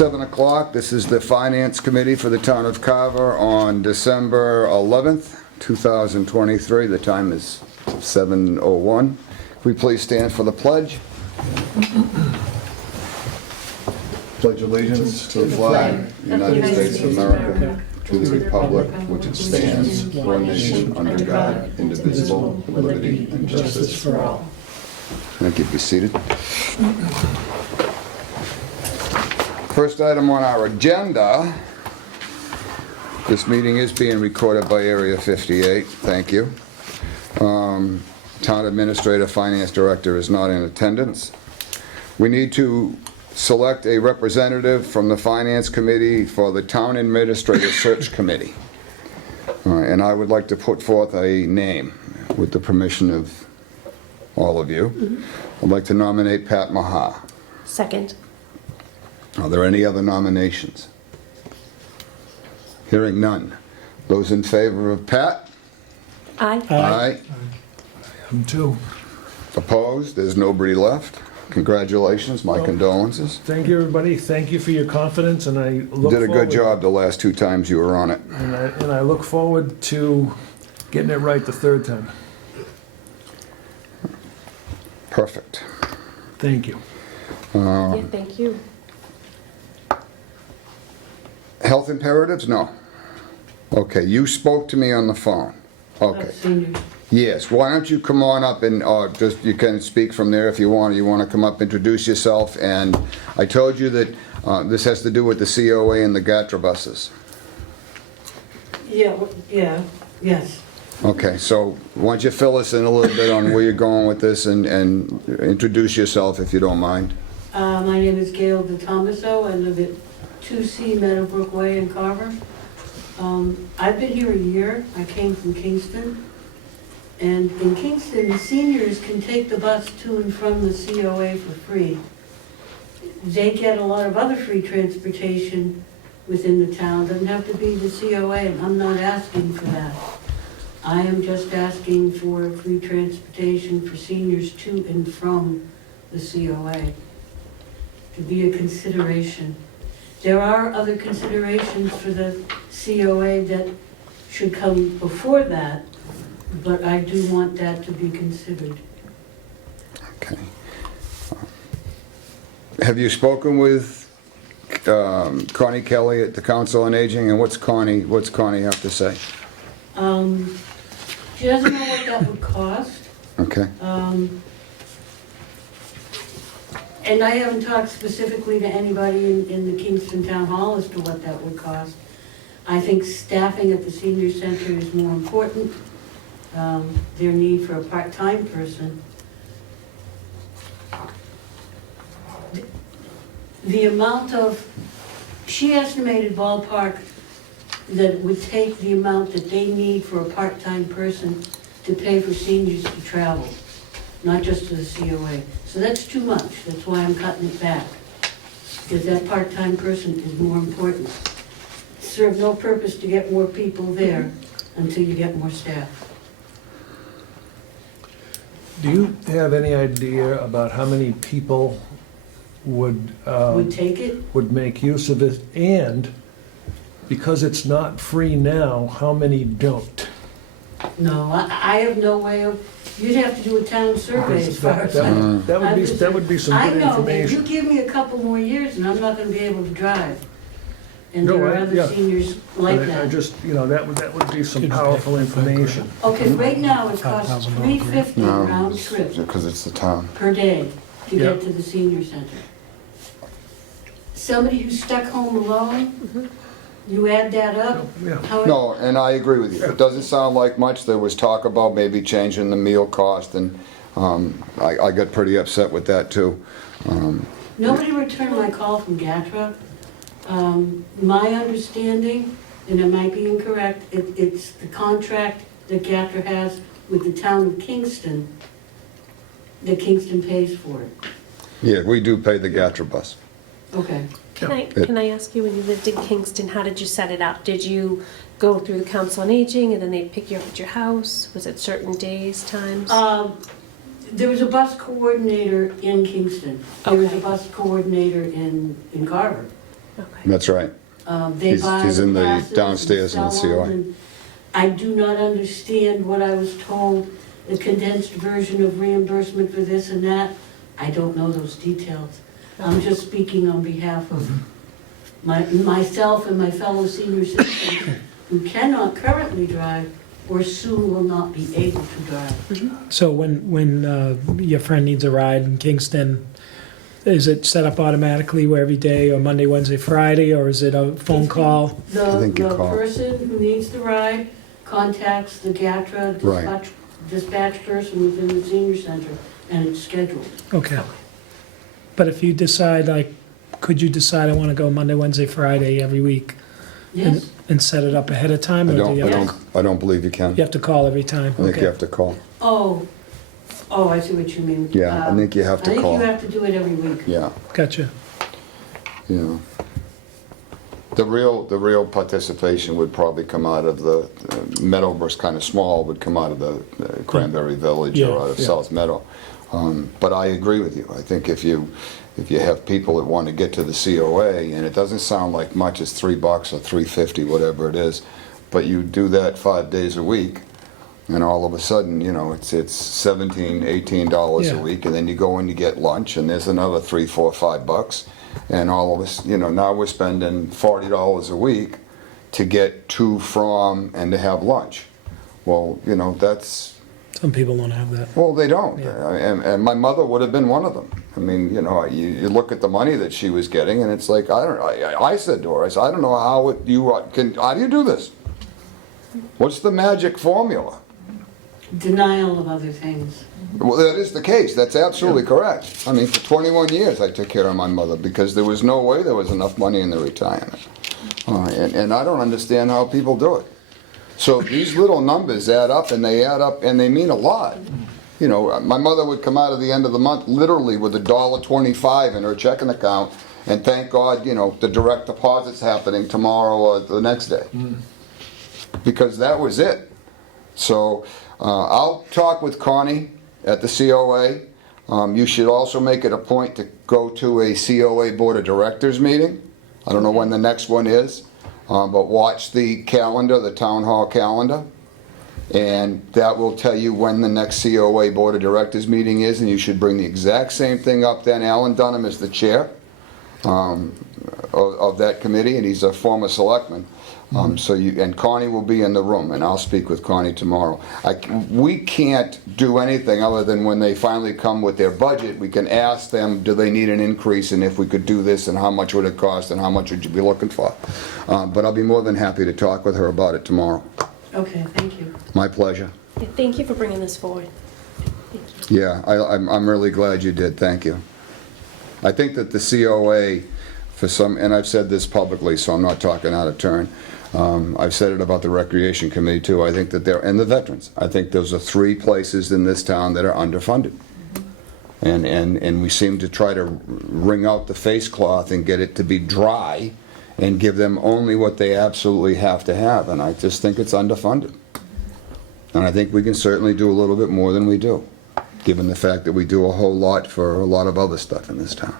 7 o'clock. This is the Finance Committee for the Town of Carver on December 11th, 2023. The time is 7:01. If we please stand for the pledge. Pledge allegiance to the flag of the United States of America, to the republic which it stands, one nation, under God, indivisible, with liberty and justice for all. Thank you. Be seated. First item on our agenda, this meeting is being recorded by Area 58. Thank you. Town Administrator, Finance Director is not in attendance. We need to select a representative from the Finance Committee for the Town Administrator Search Committee. And I would like to put forth a name with the permission of all of you. I'd like to nominate Pat Maha. Second. Are there any other nominations? Hearing none. Those in favor of Pat? Aye. Aye. Me too. Opposed? There's nobody left. Congratulations, my condolences. Thank you, everybody. Thank you for your confidence, and I look Did a forward, good job the last 2 times you were on it. And I look forward to getting it right the third time. Perfect. Thank you. Yeah, thank you. Health imperatives? No. Okay, you spoke to me on the phone. Okay. Seniors. Yes, why don't you come on up and just, you can speak from there if you want. You want to come up, introduce yourself, and I told you that this has to do with the COA and the GATRA buses. Yes. Okay, so why don't you fill us in a little bit on where you're going with this and introduce yourself if you don't mind. My name is Gail DeTomaso. I live at 2C Meadowbrook Way in Carver. I've been here a year. I came from Kingston. And in Kingston, seniors can take the bus to and from the COA for free. They get a lot of other free transportation within the town. Doesn't have to be the COA, and I'm not asking for that. I am just asking for free transportation for seniors to and from the COA, to be a consideration. There are other considerations for the COA that should come before that, but I do want that to be considered. Okay. Have you spoken with Connie Kelly at the Council on Aging, and what's Connie have to say? She doesn't know what that would cost. Okay. And I haven't talked specifically to anybody in the Kingston Town Hall as to what that would cost. I think staffing at the senior center is more important. Their need for a part-time person. The amount of, she estimated ballpark that it would take the amount that they need for a part-time person to pay for seniors to travel, not just to the COA. So that's too much. That's why I'm cutting it back, because that part-time person is more important. It serves no purpose to get more people there until you get more staff. Do you have any idea about how many people would Take it? would make use of it? And because it's not free now, how many don't? No, I have no way of, you'd have to do a town survey as far as that. That would be some I good know, but you information. give me a couple more years and I'm not gonna be able to drive. And No, there are I- other yeah. seniors like I that. just, that would be some powerful information. Okay, right now it costs $350 No, round trip because it's the town. per day to Yeah. get to the senior center. Somebody who's stuck home alone, you add that up, Yeah. how it- No, and I agree with you. It doesn't sound like much. There was talk about maybe changing the meal cost, and I got pretty upset with that too. Nobody returned my call from GATRA. My understanding, and it might be incorrect, it's the contract that GATRA has with the town of Kingston, that Kingston pays for it. Yeah, we do pay the GATRA bus. Okay. Can I ask you, when you lived in Kingston, how did you set it up? Did you go through the Council on Aging and then they'd pick you up at your house? Was it certain days, times? There was a bus coordinator in Kingston. There was a Okay. bus coordinator in Carver. Okay. That's right. They He's- buy he's in the passes and downstairs in the sell 'em, COA. and I do not understand what I was told, the condensed version of reimbursement for this and that. I don't know those details. I'm just speaking on behalf of myself and my fellow senior citizens who cannot currently drive or soon will not be able to drive. So when your friend needs a ride in Kingston, is it set up automatically where every day or Monday, Wednesday, Friday, or is it a phone call? I think you The call. person who needs the ride contacts the GATRA Right. dispatch person within the senior center, and it's scheduled. Okay. But if you decide, like, could you decide I want to go Monday, Wednesday, Friday every week Yes? and set it up ahead of time? I Or do don't, you I have, don't, I don't believe you can. you have to call every time? I think Okay. you have to call. Oh, I see what you mean. Yeah, I think you have to I call. think you have to do it every week. Yeah, Gotcha. yeah. The real participation would probably come out of the, Meadowbrook's kind of small, would come out of the Cranberry Village Yeah, or out of yeah. South Meadow. But I agree with you. I think if you have people that want to get to the COA, and it doesn't sound like much, it's $3 or $3.50, whatever it is, but you do that 5 days a week, and all of a sudden, you know, it's $17, $18 Yeah. a week, and then you go and you get lunch, and there's another $3, $4, $5, and all of us, you know, now we're spending $40 a week to get to, from, and to have lunch. Well, you know, that's, Some people don't have that. well, they don't, Yeah. and my mother would have been one of them. I mean, you know, you look at the money that she was getting, and it's like, I said to her, I said, I don't know how do you do this? What's the magic formula? Denial of other things. Well, that is the case, that's absolutely correct. I mean, for 21 years, I took care of my mother, because there was no way there was enough money in the retirement. And I don't understand how people do it. So these little numbers add up, and they mean a lot. You know, my mother would come out at the end of the month literally with $1.25 in her checking account, and thank God, you know, the direct deposit's happening tomorrow or the next day. Because that was it. So I'll talk with Connie at the COA. You should also make it a point to go to a COA Board of Directors meeting. I don't know when the next one is, but watch the calendar, the town hall calendar, and that will tell you when the next COA Board of Directors meeting is, and you should bring the exact same thing up then. Alan Dunham is the chair of that committee, and he's a former selectman. And Connie will be in the room, and I'll speak with Connie tomorrow. We can't do anything other than when they finally come with their budget, we can ask them, do they need an increase, and if we could do this, and how much would it cost, and how much would you be looking for? But I'll be more than happy to talk with her about it tomorrow. Okay, thank you. My pleasure. Yeah, thank you for bringing this forward. Thank you. Yeah, I'm really glad you did, thank you. I think that the COA, and I've said this publicly, so I'm not talking out of turn, I've said it about the Recreation Committee too, I think that and the veterans, I think those are 3 places in this town that are underfunded. And we seem to try to wring out the face cloth and get it to be dry and give them only what they absolutely have to have, and I just think it's underfunded. And I think we can certainly do a little bit more than we do, given the fact that we do a whole lot for a lot of other stuff in this town.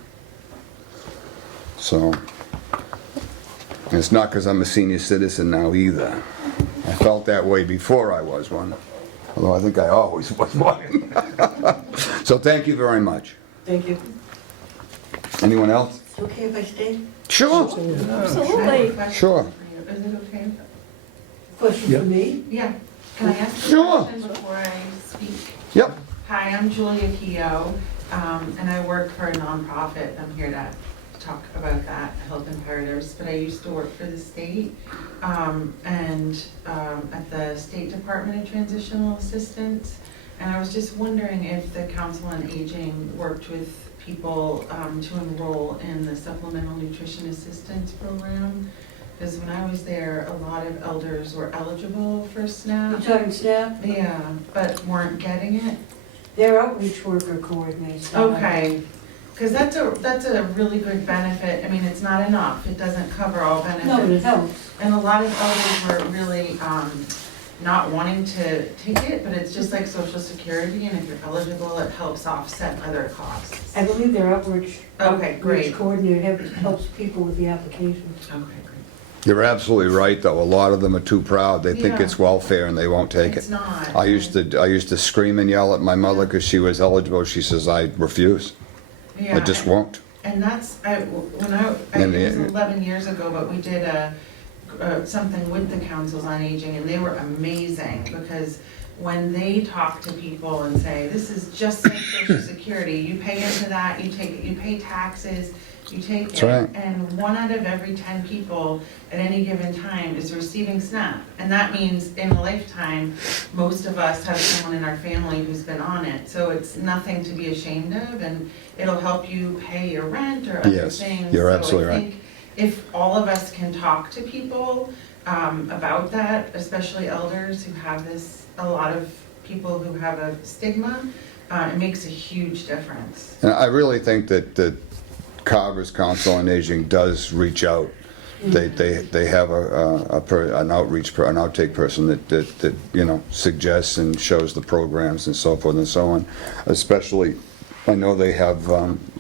So, and it's not because I'm a senior citizen now either. I felt that way before I was one, although I think I always was one. So thank you very much. Thank you. Anyone else? It's okay if I stay? Sure, Absolutely. sure. Is it okay? Question for me? Yeah. Can I ask a Sure. question before I speak? Yep. Hi, I'm Julia Keough, and I work for a nonprofit. I'm here to talk about that, Health Imperatives, but I used to work for the state, and at the State Department of Transitional Assistance. And I was just wondering if the Council on Aging worked with people to enroll in the Supplemental Nutrition Assistance Program. Because when I was there, a lot of elders were eligible for You SNAP. talking staff? Yeah, but weren't getting it. Their outreach worker coordinates. that. Okay, because that's a really good benefit. I mean, it's not enough. It doesn't cover all benefits. No, but it helps. And a lot of elders were really not wanting to take it, but it's just like Social Security, and if you're eligible, it helps offset other costs. I believe their outreach. Okay, great. Outreach coordinator helps people with the applications. Okay, great. You're absolutely right, though. A lot of them are too proud. They think Yeah. it's welfare and they won't take It's it. not. I used to scream and yell at my mother because she was eligible. She says, I refuse. Yeah, I just won't. And that's, it And was the- 11 years ago, but we did something with the councils on aging, and they were amazing, because when they talk to people and say, this is just like Social Security, you pay into that, you take it, you pay taxes, you take it. That's right. And 1 out of every 10 people at any given time is receiving SNAP. And that means in a lifetime, most of us have someone in our family who's been on it. So it's nothing to be ashamed of, and it'll help you pay your rent or other Yes, things. you're So absolutely I right. think if all of us can talk to people about that, especially elders who have this, a lot of people who have a stigma, it makes a huge difference. And I really think that Carver's Council on Aging does reach out. They have an outtake person that you know, suggests and shows the programs and so forth and so on. Especially, I know they have,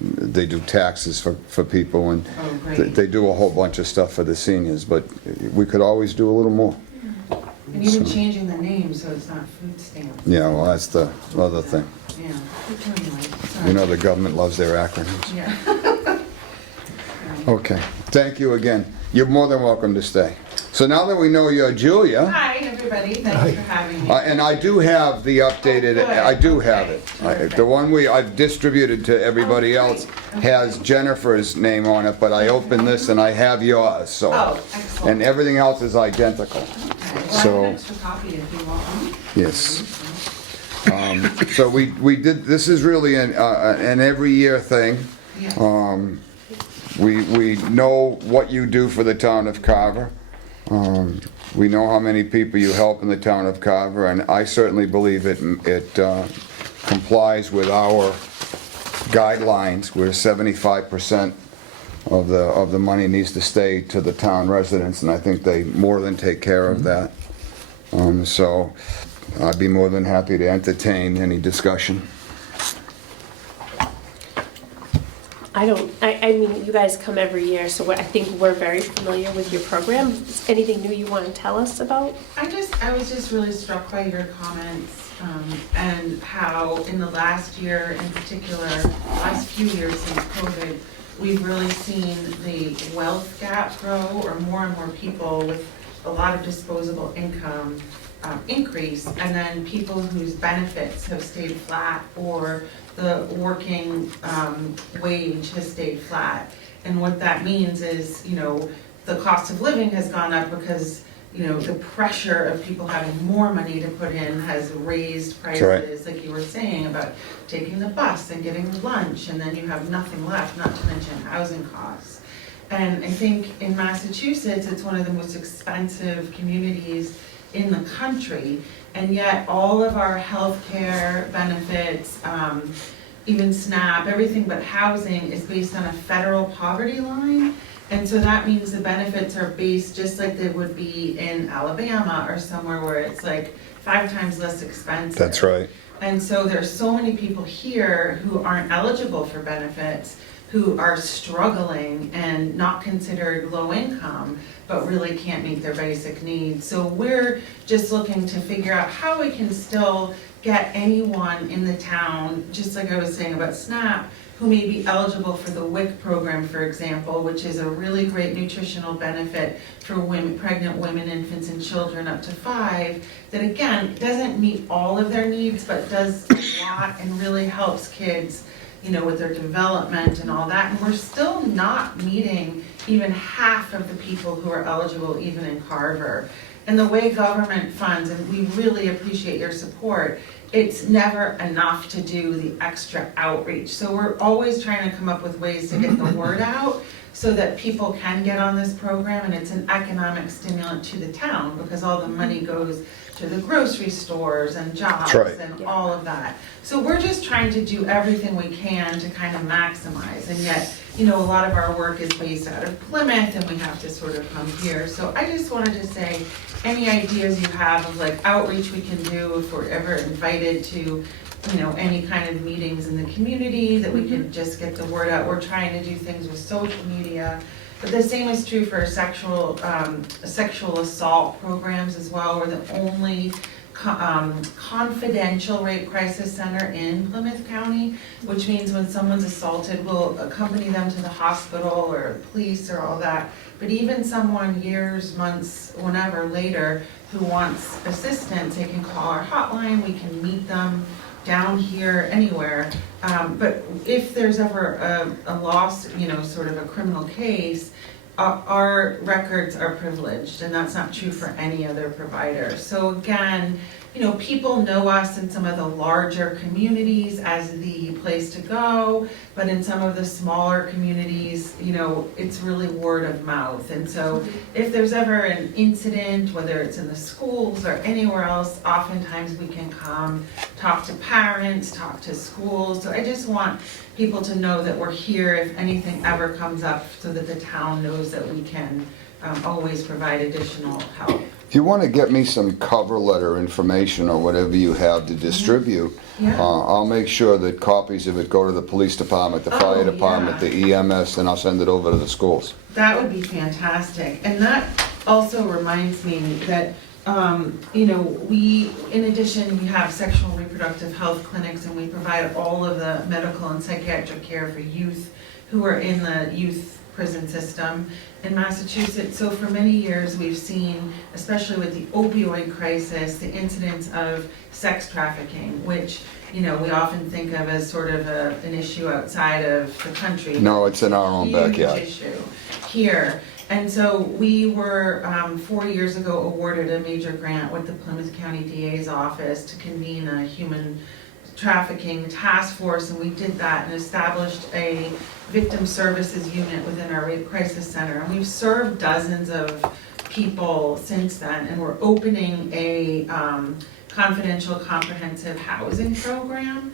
they do taxes for people, and Oh, great. they do a whole bunch of stuff for the seniors, but we could always do a little more. And even changing the name so it's not food stamps. Yeah, well, that's the other thing. Yeah. Anyway, sorry. You know, the government loves their acronyms. Yeah. Okay, thank you again. You're more than welcome to stay. So now that we know you're Julia, Hi, everybody. Thanks for having me. and I do have the updated, Oh, good. I do have Okay, it. terrific. The one I've distributed to everybody Oh, great. else has Jennifer's name on it, but I opened this and I have yours, so. Oh, excellent. And everything else is identical. Okay, well, I so- have an extra copy if you want one. Yes. So we did, this is really an every year thing. Yeah. We know what you do for the town of Carver. We know how many people you help in the town of Carver, and I certainly believe it complies with our guidelines, where 75% of the money needs to stay to the town residents, and I think they more than take care of that. So I'd be more than happy to entertain any discussion. I mean, you guys come every year, so I think we're very familiar with your program. Is anything new you want to tell us about? I was just really struck by your comments, and how in the last year in particular, last few years since COVID, we've really seen the wealth gap grow, or more and more people with a lot of disposable income increase, and then people whose benefits have stayed flat, or the working wage has stayed flat. And what that means is, you know, the cost of living has gone up because, you know, the pressure of people having more money to put in has raised That's right. prices, like you were saying, about taking the bus and getting lunch, and then you have nothing left, not to mention housing costs. And I think in Massachusetts, it's one of the most expensive communities in the country, and yet all of our healthcare benefits, even SNAP, everything but housing is based on a federal poverty line. And so that means the benefits are based just like they would be in Alabama or somewhere where it's like 5 times less expensive. That's right. And so there's so many people here who aren't eligible for benefits, who are struggling and not considered low income, but really can't meet their basic needs. So we're just looking to figure out how we can still get anyone in the town, just like I was saying about SNAP, who may be eligible for the WIC program, for example, which is a really great nutritional benefit for women, pregnant women, infants, and children up to 5, that again, doesn't meet all of their needs, but does a lot and really helps kids, you know, with their development and all that. And we're still not meeting even half of the people who are eligible, even in Carver. And the way government funds, and we really appreciate your support, it's never enough to do the extra outreach. So we're always trying to come up with ways to get the word out so that people can get on this program, and it's an economic stimulant to the town, because all the money goes to the grocery stores and jobs That's right. and all of that. So we're just trying to do everything we can to kind of maximize, and yet, you know, a lot of our work is based out of Plymouth, and we have to sort of come here. So I just wanted to say, any ideas you have of like outreach we can do, if we're ever invited to, you know, any kind of meetings in the community, that we could just get the word out. We're trying to do things with social media. But the same is true for sexual assault programs as well. We're the only confidential rape crisis center in Plymouth County, which means when someone's assaulted, we'll accompany them to the hospital or police or all that. But even someone years, months, whenever later, who wants assistance, they can call our hotline, we can meet them down here, anywhere. But if there's ever a loss, you know, sort of a criminal case, our records are privileged, and that's not true for any other provider. So again, you know, people know us in some of the larger communities as the place to go, but in some of the smaller communities, you know, it's really word of mouth. And so if there's ever an incident, whether it's in the schools or anywhere else, oftentimes we can come, talk to parents, talk to schools. So I just want people to know that we're here if anything ever comes up, so that the town knows that we can always provide additional help. If you want to get me some cover letter information or whatever you have to distribute, Yeah. I'll make sure that copies of it go to the police department, the fire Oh, department, yeah. the EMS, and I'll send it over to the schools. That would be fantastic. And that also reminds me that, you know, we, in addition, we have sexual and reproductive health clinics, and we provide all of the medical and psychiatric care for youth who are in the youth prison system in Massachusetts. So for many years, we've seen, especially with the opioid crisis, the incidence of sex trafficking, which, you know, we often think of as sort of an issue outside of the country. No, it's in our own Huge backyard. issue here. And so we were, 4 years ago, awarded a major grant with the Plymouth County DA's office to convene a human trafficking task force, and we did that and established a victim services unit within our rape crisis center. And we've served dozens of people since then, and we're opening a confidential comprehensive housing program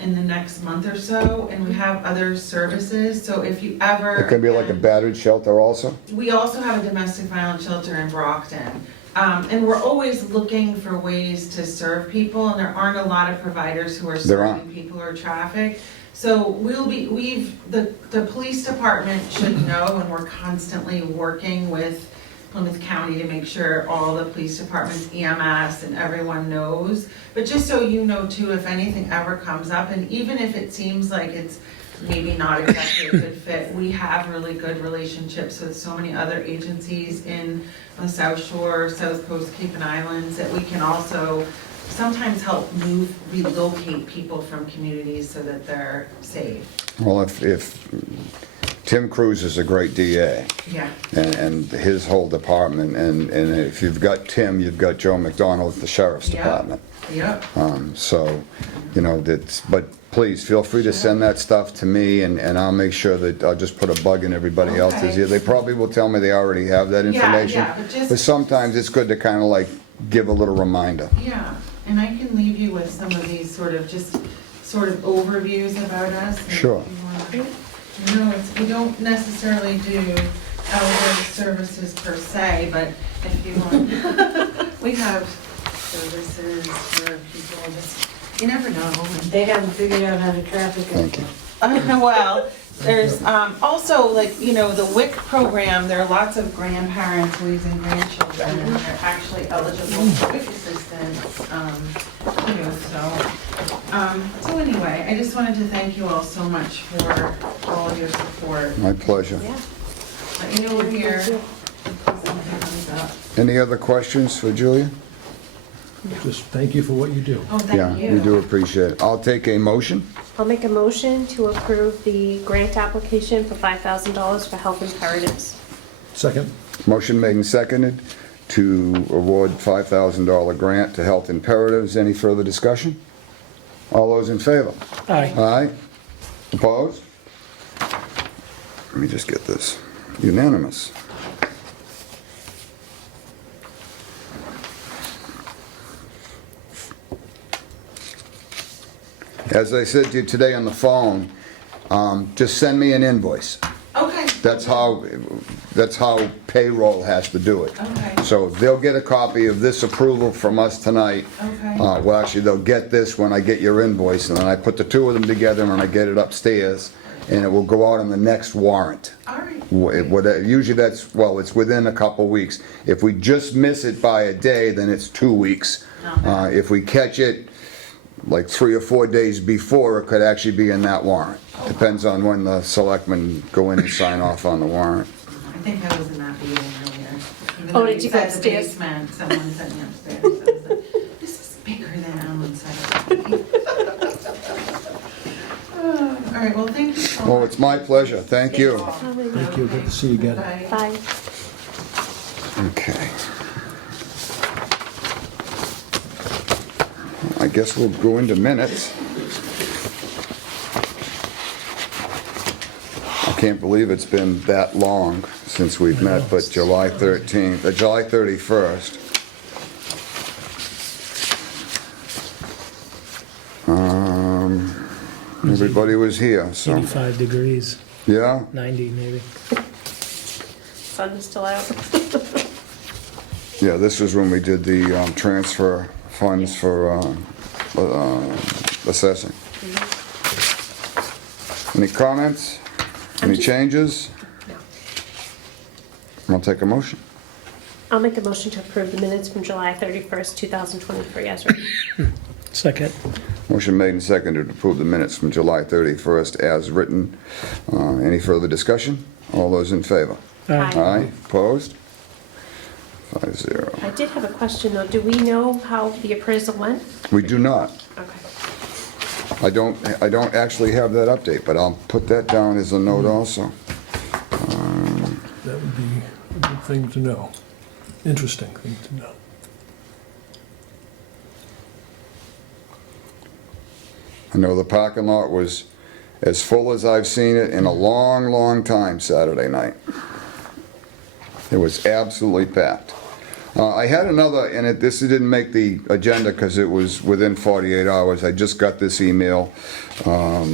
in the next month or so, and we have other services. So if you ever... It can be like a battered shelter also? We also have a domestic violence shelter in Brockton. And we're always looking for ways to serve people, and there aren't a lot of providers who are There aren't. serving people who are trafficked. So the police department should know, and we're constantly working with Plymouth County to make sure all the police departments, EMS, and everyone knows. But just so you know too, if anything ever comes up, and even if it seems like it's maybe not exactly a good fit, we have really good relationships with so many other agencies in the South Shore, South Coast, Cape and Islands, that we can also sometimes help relocate people from communities so that they're safe. Well, if Tim Cruz is a great DA, Yeah, and his whole department, and if you've got Tim, you've got Joe McDonald at the sheriff's Yeah. department. yep, So, you know, but please, feel free to send that stuff to me, and I'll make sure that I'll just put a bug in everybody else's Okay. ear. They probably will tell me they already have that information. yeah, but just- But sometimes it's good to kind of like give a little reminder. yeah. And I can leave you with some of these sort of overviews about us. and Sure. if you want- You know, we don't necessarily do elder services per se, but if you want, we have services for people, just, you never know. They haven't figured out how to traffic it. Thank you. Well, there's also, like, you know, the WIC program, there are lots of grandparents raising grandchildren, and they're actually eligible for WIC assistance, too, so anyway, I just wanted to thank you all so much for all of your support. My pleasure. Yeah. Let you know we're here. if something comes up. Any other questions for Julia? Just thank you for what you do. Oh, thank you. Yeah, we do appreciate it. I'll take a motion. I'll make a motion to approve the grant application for $5,000 for health imperatives. Second? Motion made and seconded to award $5,000 grant to Health Imperatives. Any further discussion? All those in favor? Aye. Aye. Opposed? Let me just get this. Unanimous. As I said to you today on the phone, just send me an invoice. Okay. That's how payroll has to do it. Okay. So they'll get a copy of this approval from us tonight. Okay. Well, actually, they'll get this when I get your invoice, and then I put the two of them together and I get it upstairs, and it will go out on the next warrant. All right. Usually that's, well, it's within a couple weeks. If we just miss it by a day, then it's 2 weeks. Okay. If we catch it like 3 or 4 days before, it could actually be in that warrant. Depends on when the selectmen go in and sign off on the warrant. I think I was in that meeting earlier. Even Oh, though did you go said the upstairs? basement, someone sent me upstairs. I was like, this is bigger than Alan said. All right, well, thank you so much. Oh, it's my pleasure. Thank you. Thank you, good to see you again. Bye. Bye. Okay. I guess we'll go into minutes. I can't believe it's been that long since we've met, but July 13th, July 31st. Everybody was here, so, 85 degrees, yeah? 90 maybe. Sun is still out. Yeah, this was when we did the transfer funds for assessing. Any comments? Any changes? No. I'll take a motion. I'll make a motion to approve the minutes from July 31st, 2023 as written. Second. Motion made and seconded to approve the minutes from July 31st as written. Any further discussion? All those in favor? Aye. Aye, opposed? 5-0. I did have a question though. Do we know how the appraisal went? We do not. Okay. I don't actually have that update, but I'll put that down as a note also. That would be a good thing to know. Interesting thing to know. I know the parking lot was as full as I've seen it in a long, long time Saturday night. It was absolutely packed. I had another, and this didn't make the agenda because it was within 48 hours. I just got this email. I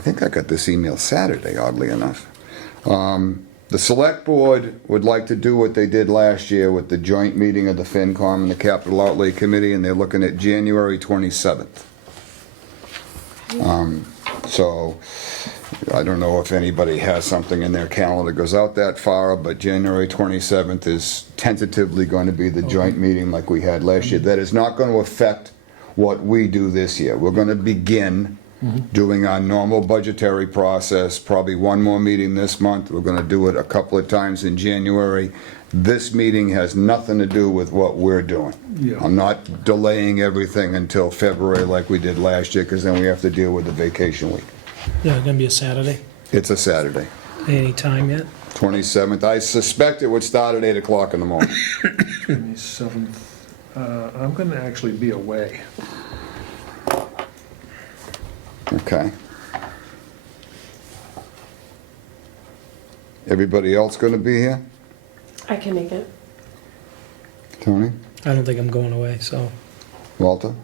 think I got this email Saturday, oddly enough. The select board would like to do what they did last year with the joint meeting of the FinCom and the Capital Outlay Committee, and they're looking at January 27th. So I don't know if anybody has something in their calendar that goes out that far, but January 27th is tentatively going to be the joint meeting like we had last year. That is not going to affect what we do this year. We're going to begin doing our normal budgetary process, probably one more meeting this month. We're going to do it a couple of times in January. This meeting has nothing to do with what we're doing. Yeah. I'm not delaying everything until February like we did last year, because then we have to deal with the vacation week. Yeah, gonna be a Saturday. It's a Saturday, Any time yet? 27th. I suspect it would start at 8 o'clock in the morning. 27th. I'm going to actually be away. Okay. Everybody else going to be here? I can make it. Tony? I don't think I'm going away, so. Walter?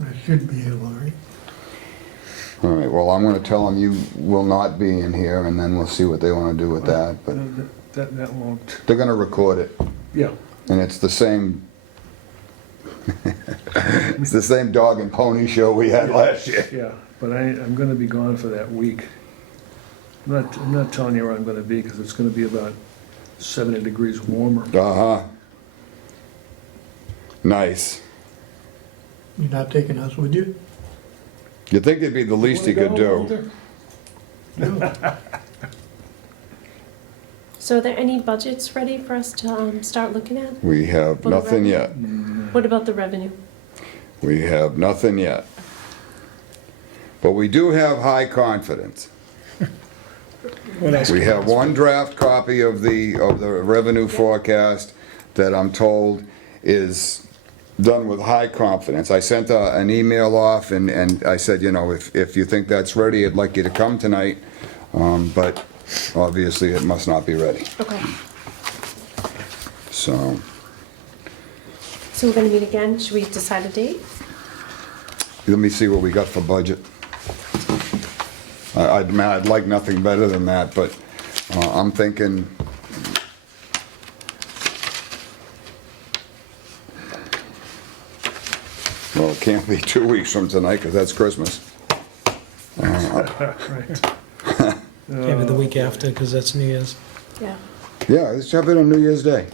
I should be here, Laurie. All right, well, I'm going to tell them you will not be in here, and then we'll see what they want to do with that, but That won't, they're going to record it, yeah. and it's the same, it's the same dog and pony show we had last year. Yeah, but I'm going to be gone for that week. I'm not telling you where I'm going to be, because it's going to be about 70 degrees warmer. Uh-huh. Nice. You're not taking us with you? You'd think it'd be the least he could do. No. So are there any budgets ready for us to start looking at? We have For the nothing revenue? yet. What about the revenue? We have nothing yet. But we do have high confidence. What else? We have one draft copy of the revenue forecast that I'm told is done with high confidence. I sent an email off and I said, you know, if you think that's ready, I'd like you to come tonight. But obviously it must not be ready. Okay. So, So we're gonna meet again. Should we decide a date? let me see what we got for budget. I'd like nothing better than that, but I'm thinking, well, it can't be 2 weeks from tonight because that's Christmas. Right. Maybe the week after, because that's New Year's. Yeah. Yeah, let's have it on New Year's Day.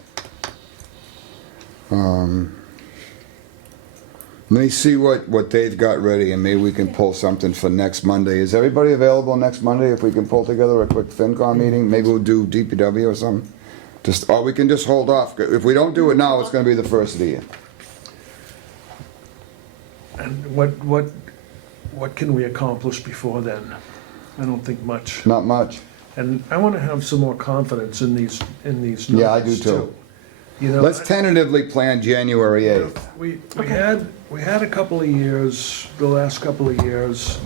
Let me see what they've got ready, and maybe we can pull something for next Monday. Is everybody available next Monday if we can pull together a quick FinCom meeting? Maybe we'll do DPW or something? Or we can just hold off. If we don't do it now, it's gonna be the first of the year. And what can we accomplish before then? I don't think much. Not much. And I want to have some more confidence in these numbers Yeah, I do too. You know, Let's tentatively plan January 8th. we had a couple of years, the last couple of years,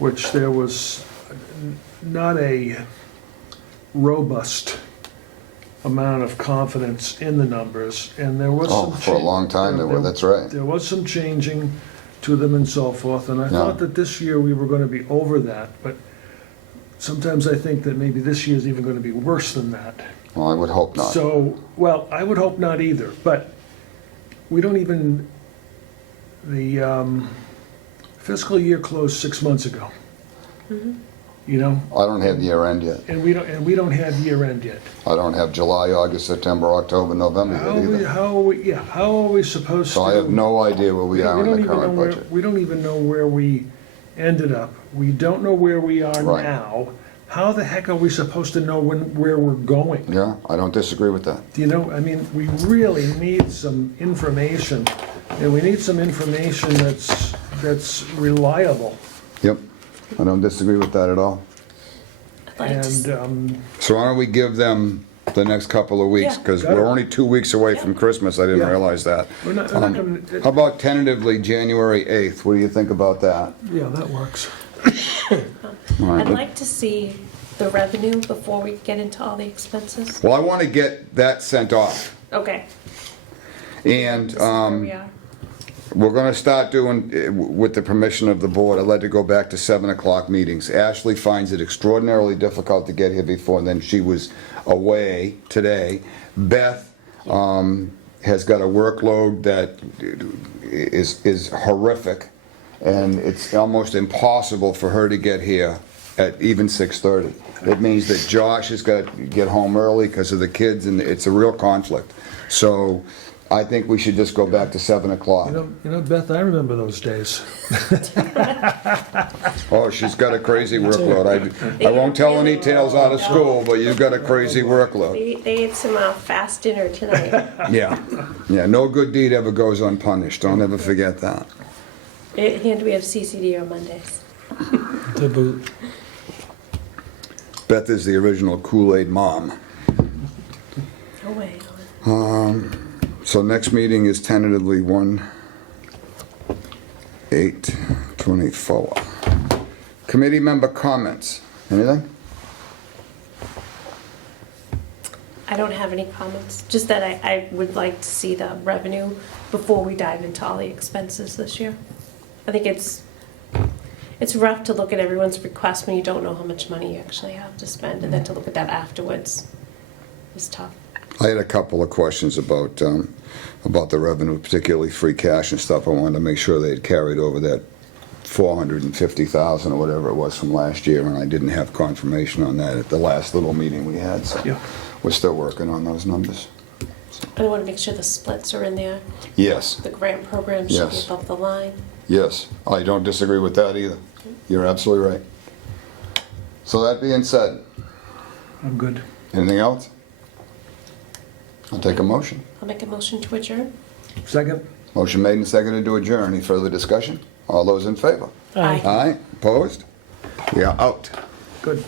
which there was not a robust amount of confidence in the numbers, and there was Oh, some for a long time there were, that's right. There was some changing to them and so forth, and I thought that this year we were gonna be over that, but sometimes I think that maybe this year's even gonna be worse than that. Well, I would hope not. So, well, I would hope not either, but we don't even, the fiscal year closed 6 months ago. You know, I don't have year end yet. and we don't have year end yet. I don't have July, August, September, October, November How yet either. how are we supposed to? So I have no idea where we are in don't the even know current where- budget. We don't even know where we ended up. We don't know where we are Right. now. How the heck are we supposed to know where we're going? Yeah, I don't disagree with that. You know, I mean, we really need some information, and we need some information that's reliable. Yep, I don't disagree with that at all. I'd like to s- And, So why don't we give them the next couple of weeks? Yeah. Because Got it. we're only 2 weeks away from Christmas, I didn't Yeah. realize that. we're not How gonna, about tentatively January 8th? What do you think about that? yeah, that works. All right, I'd like to see the revenue before we get into all the expenses. well, I want to get that sent off. Okay. And This is where we are. we're going to start doing, with the permission of the board, I'd like to go back to 7 o'clock meetings. Ashley finds it extraordinarily difficult to get here before, and then she was away today. Beth has got a workload that is horrific, and it's almost impossible for her to get here at even 6:30. It means that Josh has got to get home early because of the kids, and it's a real conflict. So I think we should just go back to 7 o'clock. You know, Beth, I remember those days. Oh, she's got a crazy workload. I won't tell any tales out of school, but you've got a crazy workload. They ate some fast dinner tonight. Yeah, yeah, no good deed ever goes unpunished. Don't ever forget that. And we have CCD on Mondays. To boot. Beth is the original Kool-Aid mom. Oh, wait. So next meeting is tentatively 1/8/24. Committee member comments. Anything? I don't have any comments, just that I would like to see the revenue before we dive into all the expenses this year. I think it's rough to look at everyone's request when you don't know how much money you actually have to spend, and then to look at that afterwards is tough. I had a couple of questions about the revenue, particularly free cash and stuff. I wanted to make sure they had carried over that 450,000 or whatever it was from last year, and I didn't have confirmation on that at the last little meeting we had, so Yeah. we're still working on those numbers. I want to make sure the splits are in there. Yes, The grant program should be Yes. above the line. yes, I don't disagree with that either. You're absolutely right. So that being said, I'm good. anything else? I'll take a motion. I'll make a motion to adjourn. Second? Motion made and seconded to adjourn. Any further discussion? All those in favor? Aye. Aye, opposed? We are out. Good.